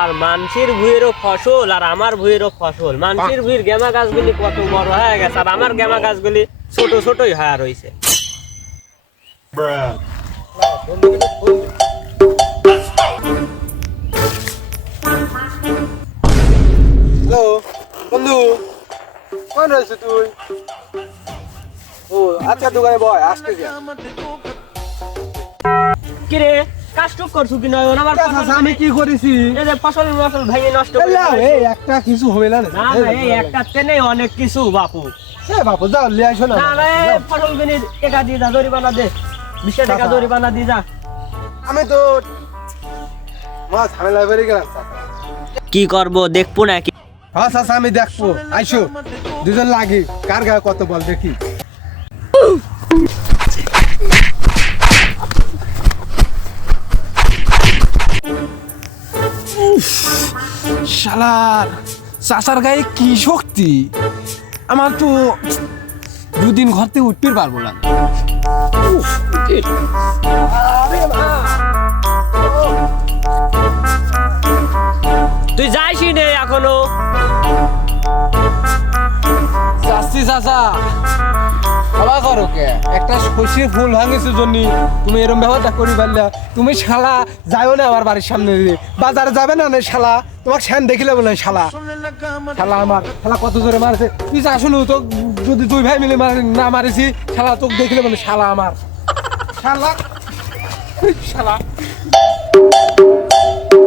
আর মানুষের ভুঁইয়েরও ফসল আর আমার ভুঁইয়েরও ফসল। মানুষের ভুঁইয়ের গেমা গাছগুলি কত বড় হয়ে গেছে আর আমার গেমা গাছগুলি ছোট ছোটই হয়ে রয়েছে। হ্যালো বন্ধু, কোন রয়েছে তুই? ও আচ্ছা, দোকানে বয়, আসতে কিরে কাজটুক করছু কি নয়? আমার আমি কি করেছি? এই যে ফসল মসল ভেঙে নষ্ট করে এই একটা কিছু হবে না। না না, এই একটা তেনে অনেক কিছু বাপু। সে বাপু যাও, লিয়ে আইসো না। না না, এই ফসল কিনে টাকা দিয়ে যা, জরিমানা দে, 20 টাকা জরিমানা দিয়ে যা। আমি তো মাছ ঝামেলা বেরিয়ে গেলাম। কি করব দেখবো না? হ্যাঁ চাচা, আমি দেখবো, আইসো দুজন লাগি, কার গায়ে কত বল দেখি। শালার চাচার গায়ে কি শক্তি! আমার তো দুদিন ঘর থেকে উঠতে পারবো না। তুই যাইসি নে এখনো? চাচ্ছি চাচা, খাওয়া করো কে? একটা শশীর ফুল ভাঙেছে জন্য তুমি এরকম ব্যবহারটা করি পারলা? তুমি শালা যাও না আমার বাড়ির সামনে দিয়ে, বাজারে যাবে না শালা, তোমার শ্যান দেখিলে বলে শালা। শালা আমার শালা কত জোরে মারছে, তুই যা শুনু তো, যদি দুই ভাই মিলে না মারিছি শালা তোকে দেখিলে বলে শালা আমার শালা শালা।